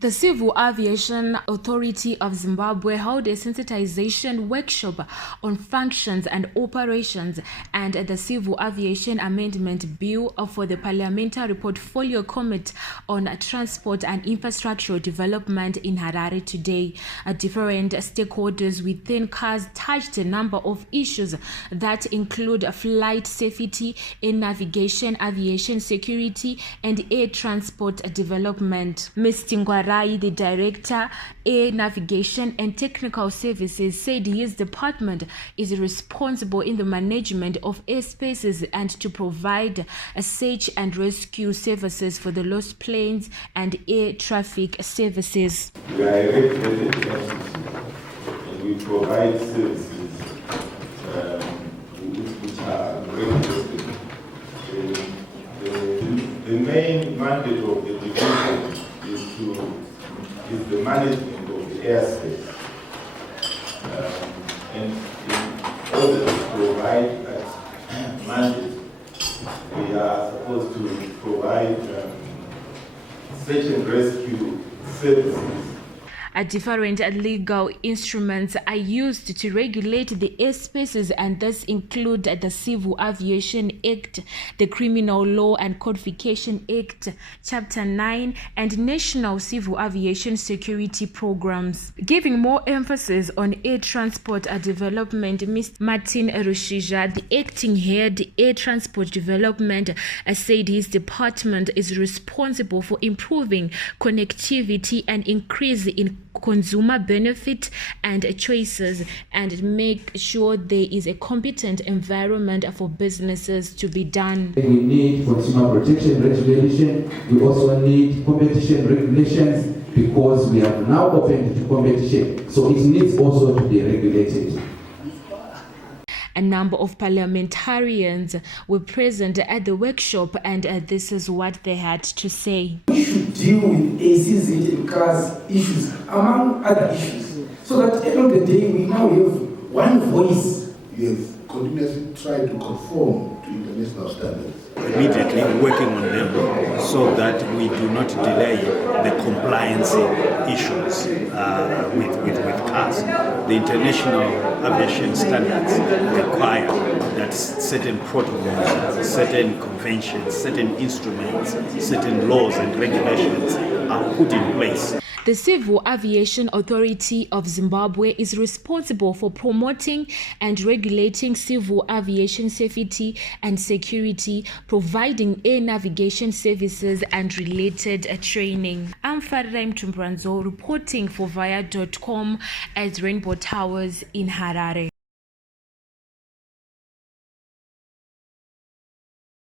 The Civil Aviation Authority of Zimbabwe held a sensitization workshop on functions and operations and the Civil Aviation Amendment Bill for the Parliamentary Portfolio Committee on Transport and Infrastructure Development in Harare today. Different stakeholders within Caaz touched a number of issues that include flight safety, air navigation, aviation security, and air transport development. Ms. Tingwara, the Director, Air Navigation and Technical Services, said his department is responsible in the management of airspaces and to provide search and rescue services for the lost planes and air traffic services. We are a regulated entity and we provide services which are regulated. The main mandate of the division is the management of the airspace. And in order to provide that mandate, we are supposed to provide search and rescue services. Different legal instruments are used to regulate the airspaces, and thus include the Civil Aviation Act, the Criminal Law and Codification Act, Chapter 9, and National Civil Aviation Security Programs. Giving more emphasis on air transport development, Mr. Martin Rushija, the acting head air transport development, said his department is responsible for improving connectivity and increase in consumer benefit and choices, and make sure there is a competent environment for businesses to be done. We need consumer protection regulation. We also need competition regulations because we have now opened to competition. So it needs also to be regulated. A number of parliamentarians were present at the workshop, and this is what they had to say. We should deal with ACZ and Caaz issues among other issues, so that at the end of the day we now have one voice. We have continuously tried to conform to international standards. Immediately working on them so that we do not delay the compliance issues with Caaz. The international aviation standards require that certain protocols, certain conventions, certain instruments, certain laws and regulations are put in place. The Civil Aviation Authority of Zimbabwe is responsible for promoting and regulating civil aviation safety and security, providing air navigation services and related training. I'm Farida Mtumbranzo reporting for Via.com at Rainbow Towers in Harare.